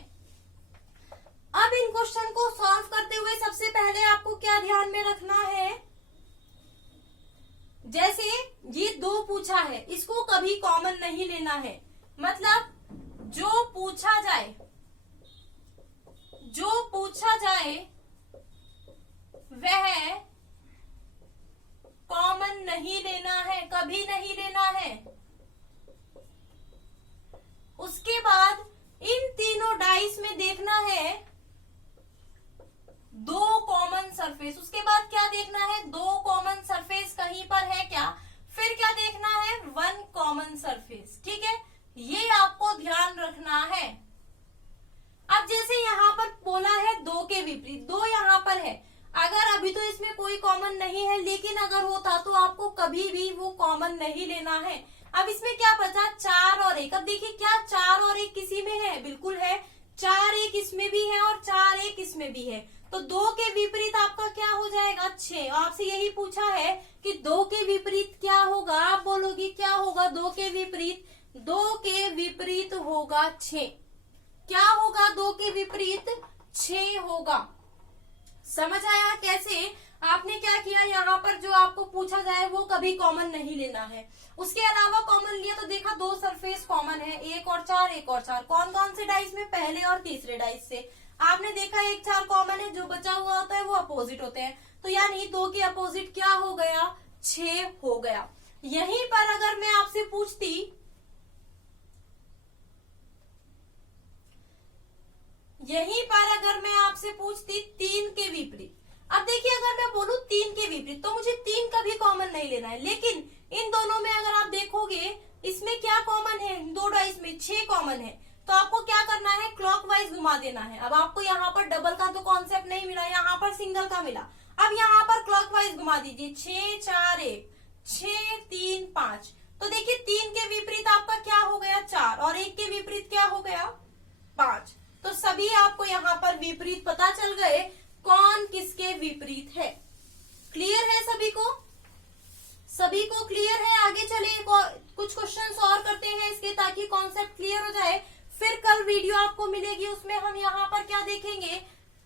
अब इन क्वेश्चन को सॉल्व करते हुए सबसे पहले आपको क्या ध्यान में रखना है, जैसे ये 2 पूछा है, इसको कभी कॉमन नहीं लेना है, मतलब जो पूछा जाए वह कॉमन नहीं लेना है, कभी नहीं लेना है। उसके बाद इन तीनों डाइस में देखना है 2 कॉमन सरफेस, उसके बाद क्या देखना है, 2 कॉमन सरफेस कहीं पर है क्या, फिर क्या देखना है, 1 कॉमन सरफेस। ठीक है, ये आपको ध्यान रखना है। अब जैसे यहाँ पर बोला है 2 के विपरीत, 2 यहाँ पर है, अगर अभी तो इसमें कोई कॉमन नहीं है, लेकिन अगर होता तो आपको कभी भी वो कॉमन नहीं लेना है। अब इसमें क्या बचा, 4 और 1। अब देखिए क्या 4 और 1 किसी में है, बिल्कुल है, 4 1 इसमें भी है और 4 1 इसमें भी है, तो 2 के विपरीत आपका क्या हो जाएगा, 6। आपसे यही पूछा है कि 2 के विपरीत क्या होगा, आप बोलोगी क्या होगा 2 के विपरीत, 2 के विपरीत होगा 6। क्या होगा, 2 के विपरीत 6 होगा। समझ आया कैसे, आपने क्या किया, यहाँ पर जो आपको पूछा जाए वो कभी कॉमन नहीं लेना है। उसके अलावा कॉमन लिया तो देखा 2 सरफेस कॉमन है, 1 और 4, 1 और 4। कौन कौन से डाइस में, पहले और तीसरे डाइस से। आपने देखा 1 4 कॉमन है, जो बचा हुआ होता है वो अपोजिट होते हैं, तो यानी 2 के अपोजिट क्या हो गया, 6 हो गया। यहीं पर अगर मैं आपसे पूछती, यहीं पर अगर मैं आपसे पूछती 3 के विपरीत, अब देखिए अगर मैं बोलूं 3 के विपरीत तो मुझे 3 कभी कॉमन नहीं लेना है, लेकिन इन दोनों में अगर आप देखोगे इसमें क्या कॉमन है, 2 डाइस में 6 कॉमन है, तो आपको क्या करना है, क्लॉकवाइज घुमा देना है। अब आपको यहाँ पर डबल का तो कॉन्सेप्ट नहीं मिला, यहाँ पर सिंगल का मिला। अब यहाँ पर क्लॉकवाइज घुमा दीजिए, 6 4 1, 6 3 5, तो देखिए 3 के विपरीत आपका क्या हो गया, 4, और 1 के विपरीत क्या हो गया, 5। तो सभी आपको यहाँ पर विपरीत पता चल गए, कौन किसके विपरीत है। क्लियर है सभी को, सभी को क्लियर है। आगे चले कुछ क्वेश्चंस और करते हैं इसके, ताकि कॉन्सेप्ट क्लियर हो जाए। फिर कल वीडियो आपको मिलेगी, उसमें हम यहाँ पर क्या देखेंगे,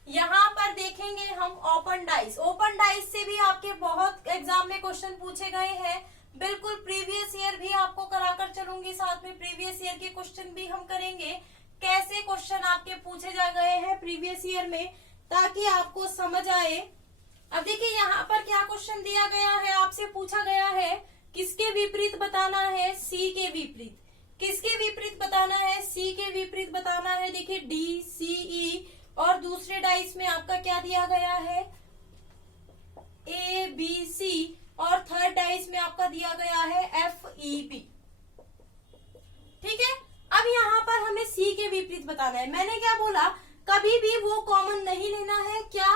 यहाँ पर देखेंगे हम ओपन डाइस। ओपन डाइस से भी आपके बहुत एग्जाम में क्वेश्चन पूछे गए हैं, बिल्कुल प्रीवियस ईयर भी आपको कराकर चलूंगी, साथ में प्रीवियस ईयर के क्वेश्चन भी हम करेंगे, कैसे क्वेश्चन आपके पूछे जा गए हैं प्रीवियस ईयर में, ताकि आपको समझ आए। अब देखिए यहाँ पर क्या क्वेश्चन दिया गया है, आपसे पूछा गया है किसके विपरीत बताना है? सी के विपरीत। किसके विपरीत बताना है? सी के विपरीत बताना है। देखिए डी सी ई, और दूसरे डाइस में आपका क्या दिया गया है? ए बी सी, और थर्ड डाइस में आपका दिया गया है एफ ई बी। ठीक है, अब यहाँ पर हमें सी के विपरीत बताना है। मैंने क्या बोला? कभी भी वो कॉमन नहीं लेना है क्या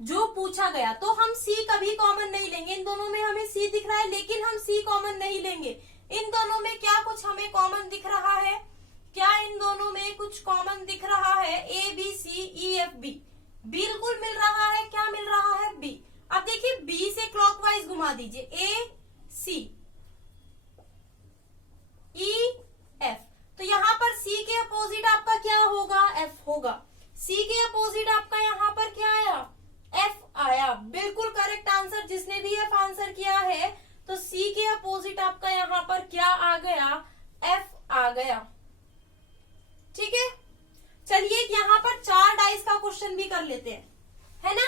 जो पूछा गया, तो हम सी कभी कॉमन नहीं लेंगे। इन दोनों में हमें सी दिख रहा है लेकिन हम सी कॉमन नहीं लेंगे। इन दोनों में क्या कुछ हमें कॉमन दिख रहा है? क्या इन दोनों में कुछ कॉमन दिख रहा है? A B C E F B, बिल्कुल मिल रहा है। क्या मिल रहा है? बी। अब देखिए बी से क्लॉकवाइज घुमा दीजिए, ए सी ई एफ, तो यहाँ पर सी के अपोजिट आपका क्या होगा? एफ होगा। सी के अपोजिट आपका यहाँ पर क्या आया? एफ आया। बिल्कुल करेक्ट आंसर। जिसने भी एफ आंसर किया है तो सी के अपोजिट आपका यहाँ पर क्या आ गया? एफ आ गया। ठीक है, चलिए यहाँ पर 4 डाइस का क्वेश्चन भी कर लेते हैं, है ना।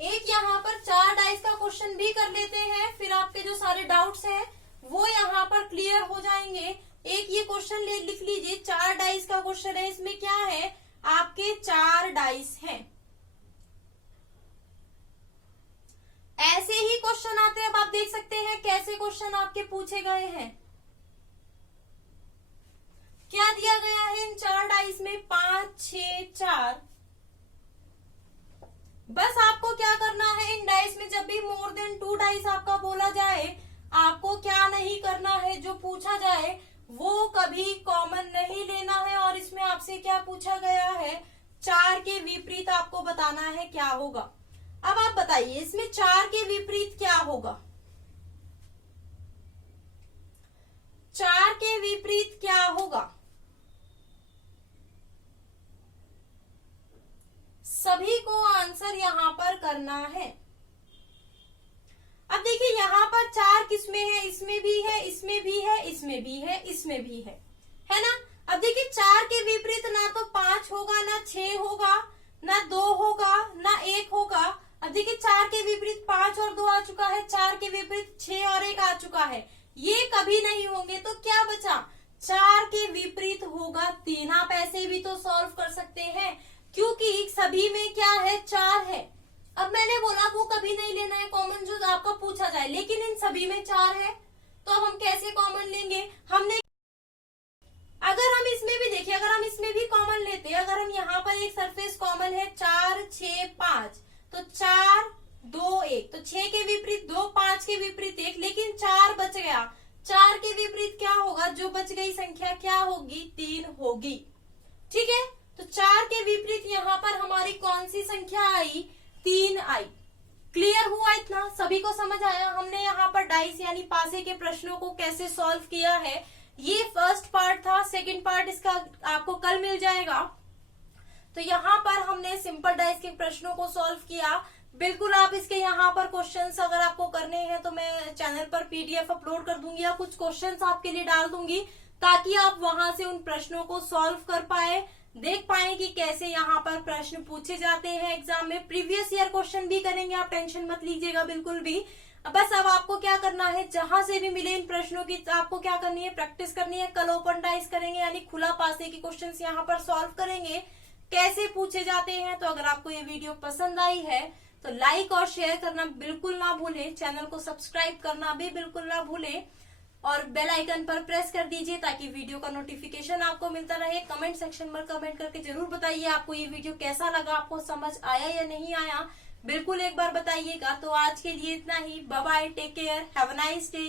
एक यहाँ पर 4 डाइस का क्वेश्चन भी कर लेते हैं, फिर आपके जो सारे डाउट्स हैं वो यहाँ पर क्लियर हो जाएंगे। एक ये क्वेश्चन लिख लीजिए, 4 डाइस का क्वेश्चन है। इसमें क्या है? आपके 4 डाइस हैं। ऐसे ही क्वेश्चन आते हैं। अब आप देख सकते हैं कैसे क्वेश्चन आपके पूछे गए हैं। क्या दिया गया है इन 4 डाइस में? 5 6 4। बस आपको क्या करना है, इन डाइस में जब भी मोर देन 2 डाइस आपका बोला जाए, आपको क्या नहीं करना है, जो पूछा जाए वो कभी कॉमन नहीं लेना है। और इसमें आपसे क्या पूछा गया है? 4 के विपरीत आपको बताना है क्या होगा। अब आप बताइए इसमें 4 के विपरीत क्या होगा? 4 के विपरीत क्या होगा? सभी को आंसर यहाँ पर करना है। अब देखिए यहाँ पर 4 किसमें है? इसमें भी है, इसमें भी है, इसमें भी है, इसमें भी है ना। अब देखिए 4 के विपरीत ना तो 5 होगा, ना 6 होगा, ना 2 होगा, ना 1 होगा। अब देखिए 4 के विपरीत 5 और 2 आ चुका है, 4 के विपरीत 6 और 1 आ चुका है, ये कभी नहीं होंगे। तो क्या बचा? 4 के विपरीत होगा 3। आप ऐसे भी तो सॉल्व कर सकते हैं क्योंकि सभी में क्या है? 4 है। अब मैंने बोला वो कभी नहीं लेना है कॉमन जो आपका पूछा जाए, लेकिन इन सभी में 4 है, तो अब हम कैसे कॉमन लेंगे? हमने अगर हम इसमें भी देखिए, अगर हम इसमें भी कॉमन लेते हैं, अगर हम यहाँ पर एक सरफेस कॉमन है 4 6 5, तो 4 2 1, तो 6 के विपरीत 2, 5 के विपरीत 1, लेकिन 4 बच गया। 4 के विपरीत क्या होगा? जो बच गई संख्या क्या होगी? 3 होगी। ठीक है, तो 4 के विपरीत यहाँ पर हमारी कौन सी संख्या आई? 3 आई। क्लियर हुआ? इतना सभी को समझ आया? हमने यहाँ पर डाइस यानी पासे के प्रश्नों को कैसे सॉल्व किया है, ये फर्स्ट पार्ट था। सेकंड पार्ट इसका आपको कल मिल जाएगा। तो यहाँ पर हमने सिंपल डाइस के प्रश्नों को सॉल्व किया। बिल्कुल आप इसके यहाँ पर क्वेश्चंस अगर आपको करने हैं तो मैं चैनल पर पीडीएफ अपलोड कर दूंगी या कुछ क्वेश्चंस आपके लिए डाल दूंगी ताकि आप वहां से उन प्रश्नों को सॉल्व कर पाए, देख पाए कि कैसे यहाँ पर प्रश्न पूछे जाते हैं एग्जाम में। प्रीवियस ईयर क्वेश्चन भी करेंगे, आप टेंशन मत लीजिएगा बिल्कुल भी। बस अब आपको क्या करना है, जहां से भी मिले इन प्रश्नों की आपको क्या करनी है? प्रैक्टिस करनी है। कल ओपन डाइस करेंगे यानी खुला पासे की क्वेश्चंस यहाँ पर सॉल्व करेंगे, कैसे पूछे जाते हैं। तो अगर आपको ये वीडियो पसंद आई है तो लाइक और शेयर करना बिल्कुल ना भूलें, चैनल को सब्सक्राइब करना भी बिल्कुल ना भूलें और बेल आइकन पर प्रेस कर दीजिए ताकि वीडियो का नोटिफिकेशन आपको मिलता रहे। कमेंट सेक्शन में कमेंट करके जरूर बताइए आपको ये वीडियो कैसा लगा, आपको समझ आया या नहीं आया, बिल्कुल एक बार बताइएगा। तो आज के लिए इतना ही। Bye bye, take care, have a nice day.